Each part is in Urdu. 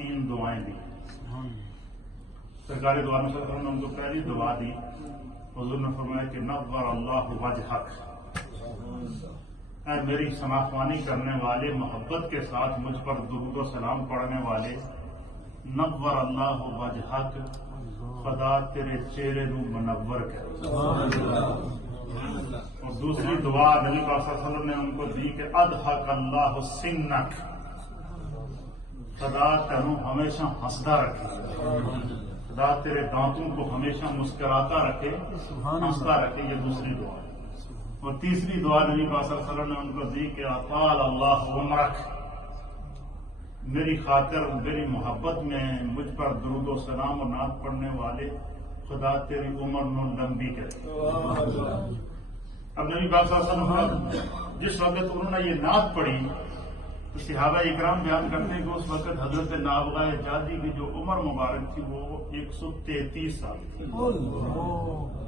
3 دعائیں دی. سرکار دو عالم صلی اللہ علیہ وسلم نے ان کو پہلی دعا دی. حضور نے فرمایا کہ نور اللہ وجہک، اے میری شناخوانی کرنے والے، محبت کے ساتھ مجھ پر درود و سلام پڑھنے والے، نور اللہ وجہک، خدا تیرے چہرے نو منور کرے. اور دوسری دعا نبی پاک صلی اللہ علیہ وسلم نے ان کو دی کہ اضحک اللہ سنک، خدا تینوں ہمیشہ ہنسدا رکھے، خدا تیرے دانتوں کو ہمیشہ مسکراتا رکھے، ہنستا رکھے. یہ دوسری دعا ہے. اور تیسری دعا نبی پاک صلی اللہ علیہ وسلم نے ان کو دی کہ اطال اللہ عمرک، میری خاطر میری محبت میں مجھ پر درود و سلام و نعت پڑھنے والے، خدا تیری عمر نو لمبی کرے. اب نبی پاک صلی اللہ علیہ وسلم جس وقت انہوں نے یہ نعت پڑھی تو صحابہ اکرام بیان کرتے ہیں کہ اس وقت حضرت نابغہ جادی کی جو عمر مبارک تھی وہ 133 سال تھی.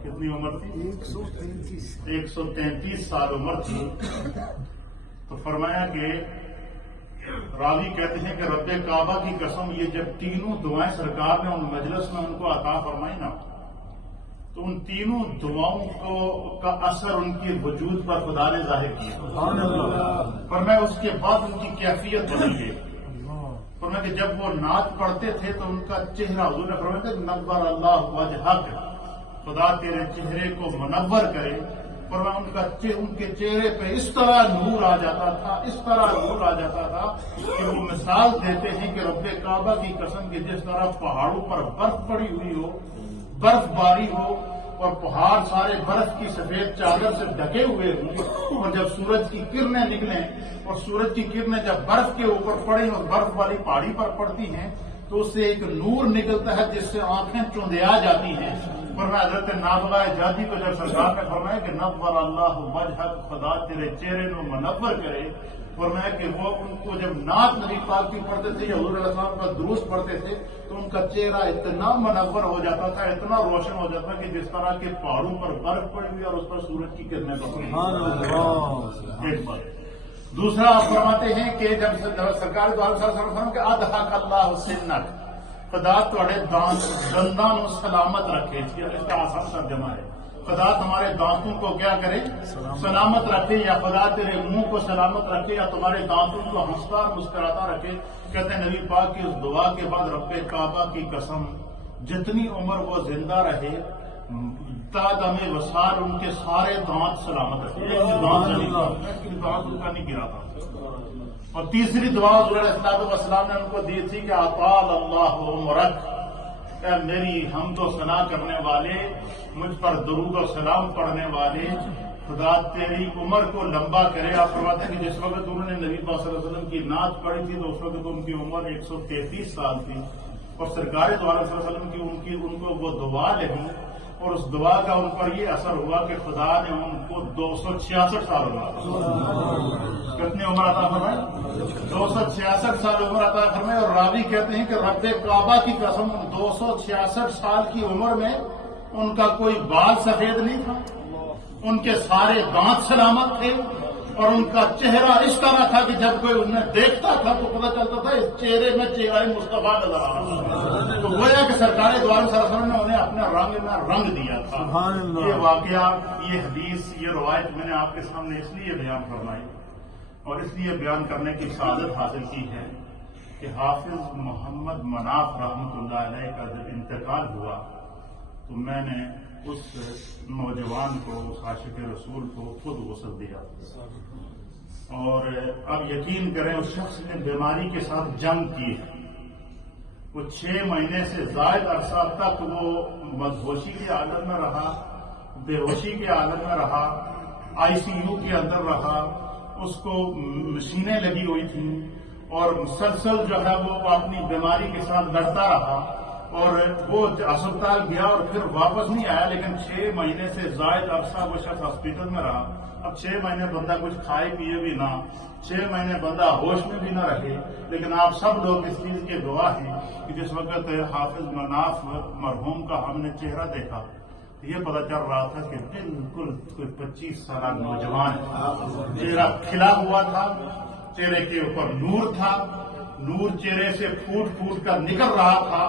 کتنی عمر تھی؟ 133 سال عمر تھی. تو فرمایا کہ راوی کہتے ہیں کہ رب کعبہ کی قسم، یہ جب تینوں دعائیں سرکار نے ان مجلس میں ان کو عطا فرمائی نا، تو ان تینوں دعاؤں کا اثر ان کے وجود پر خدا نے ظاہر کیا. فرمایا اس کے بعد ان کی کیفیت بدل گئی. فرمایا کہ جب وہ نعت پڑھتے تھے تو ان کا چہرہ، حضور نے فرمایا کہ نور اللہ وجہک، خدا تیرے چہرے کو منور کرے. فرمایا ان کے چہرے پہ اس طرح نور آ جاتا تھا، اس طرح نور آ جاتا تھا کہ وہ مثال دیتے ہیں کہ رب کعبہ کی قسم کہ جس طرح پہاڑوں پر برف پڑی ہوئی ہو، برف باری ہو اور پہاڑ سارے برف کی سفید چادر سے ڈھکے ہوئے ہوں، اور جب سورج کی کرنیں نکلیں اور سورج کی کرنیں جب برف کے اوپر پڑیں اور برف والی پہاڑی پر پڑتی ہیں تو اس سے ایک نور نکلتا ہے جس سے آنکھیں چندیا جاتی ہیں. فرمایا حضرت نابغہ جادی کو جب سرکار نے فرمایا کہ نور اللہ وجہک، خدا تیرے چہرے نو منور کرے، فرمایا کہ وہ ان کو جب نعت نبی پاک کی پڑھتے تھے یا حضور علیہ السلام کا درود پڑھتے تھے تو ان کا چہرہ اتنا منور ہو جاتا تھا، اتنا روشن ہو جاتا کہ جس طرح کے پہاڑوں پر برف پڑی ہوئی اور اس پر سورج کی کرنیں پڑی. ایک بات. دوسرا آپ فرماتے ہیں کہ جب سرکار دو عالم صلی اللہ علیہ وسلم کہ اضحک اللہ سنک، خدا تھوڑے دنداں نو سلامت رکھے. اس کا آسان ترجمہ ہے خدا تمہارے دانتوں کو کیا کرے؟ سلامت رکھے، یا خدا تیرے منہ کو سلامت رکھے، یا تمہارے دانتوں کو ہنستا اور مسکراتا رکھے. کہتے ہیں نبی پاک کی اس دعا کے بعد رب کعبہ کی قسم جتنی عمر وہ زندہ رہے دم وسال ان کے سارے دانت سلامت رکھے، دانت ان کا نہیں گرا تھا. اور تیسری دعا حضور علیہ السلام نے ان کو دی تھی کہ اطال اللہ عمرک، اے میری حمد و ثنا کرنے والے، مجھ پر درود و سلام پڑھنے والے، خدا تیری عمر کو لمبا کرے. آپ فرماتے ہیں کہ جس وقت انہوں نے نبی پاک صلی اللہ علیہ وسلم کی نعت پڑھی تھی تو اس وقت ان کی عمر 133 سال تھی، اور سرکار دو عالم صلی اللہ علیہ وسلم کی ان کو وہ دعا لگی، اور اس دعا کا ان پر یہ اثر ہوا کہ خدا نے ان کو 266 سال عمر کتنی عمر عطا فرمائے؟ 266 سال عمر عطا فرمائے. اور راوی کہتے ہیں کہ رب کعبہ کی قسم 266 سال کی عمر میں ان کا کوئی بال سفید نہیں تھا، ان کے سارے دانت سلامت تھے، اور ان کا چہرہ اس طرح تھا کہ جب کوئی انہیں دیکھتا تھا تو پتہ چلتا تھا اس چہرے میں چہرہ مصطفیٰ نظر آ رہا تھا. تو گویا کہ سرکار دو عالم صلی اللہ علیہ وسلم نے انہیں اپنے رنگ میں رنگ دیا تھا. یہ واقعہ، یہ حدیث، یہ روایت میں نے آپ کے سامنے اس لیے بیان فرمائی اور اس لیے بیان کرنے کی سعادت حاصل کی ہے کہ حافظ محمد مناف رحمۃ اللہ علیہ کا جب انتقال ہوا تو میں نے اس نوجوان کو، اس عاشق رسول کو خود غسل دیا. اور اب یقین کریں اس شخص نے بیماری کے ساتھ جنگ کی ہے. وہ 6 مہینے سے زائد عرصہ تک وہ مدہوشی کی حالت میں رہا، بے ہوشی کی حالت میں رہا، ICU کے اندر رہا، اس کو مشینیں لگی ہوئی تھیں اور مسلسل جو ہے وہ اپنی بیماری کے ساتھ لڑتا رہا. اور وہ اسپتال گیا اور پھر واپس نہیں آیا، لیکن 6 مہینے سے زائد عرصہ وہ شخص ہاسپٹل میں رہا. اب 6 مہینے بندہ کچھ کھائے پیے بھی نہ، 6 مہینے بندہ ہوش میں بھی نہ رہے. لیکن آپ سب لوگ اس چیز کے گواہ ہیں کہ جس وقت حافظ مناف مرحوم کا ہم نے چہرہ دیکھا یہ پتہ چل رہا تھا کہ بالکل کوئی 25 سالہ نوجوان، چہرہ کھلا ہوا تھا، چہرے کے اوپر نور تھا، نور چہرے سے پھوٹ پھوٹ کر نکل رہا تھا،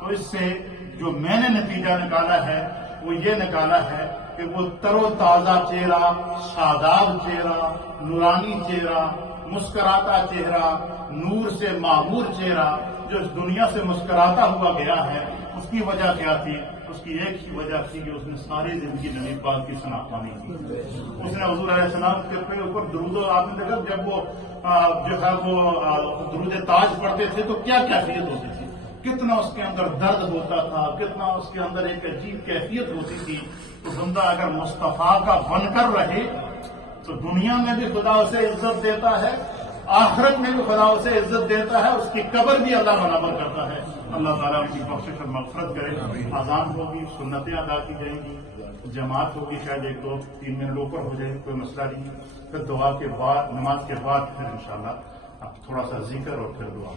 تو اس سے جو میں نے نتیجہ نکالا ہے وہ یہ نکالا ہے کہ وہ تر و تازہ چہرہ، شاداب چہرہ، نورانی چہرہ، مسکراتا چہرہ، نور سے معمور چہرہ جو اس دنیا سے مسکراتا ہوا گیا ہے، اس کی وجہ کیا تھی؟ اس کی ایک ہی وجہ تھی کہ اس نے ساری زندگی نبی پاک کی شناخوانی کی. اس نے حضور علیہ السلام کے اوپر درود، آپ نے دیکھا جب وہ جو ہے وہ درود تاج پڑھتے تھے تو کیا کیفیت ہوتی تھی، کتنا اس کے اندر درد ہوتا تھا، کتنا اس کے اندر ایک عجیب کیفیت ہوتی تھی. تو بندہ اگر مصطفیٰ کا بن کر رہے تو دنیا میں بھی خدا اسے عزت دیتا ہے، آخرت میں بھی خدا اسے عزت دیتا ہے، اس کی قبر بھی اللہ برابر کرتا ہے. اللہ تعالیٰ ان کی بخشش اور مغفرت کرے. اذان ہوگی، سنتیں ادا کی جائیں گی، جماعت ہوگی، شاید 1-2-3 منٹ اوپر ہو جائے، کوئی مسئلہ نہیں. پھر دعا کے بعد، نماز کے بعد پھر انشاءاللہ تھوڑا سا ذکر اور پھر دعا.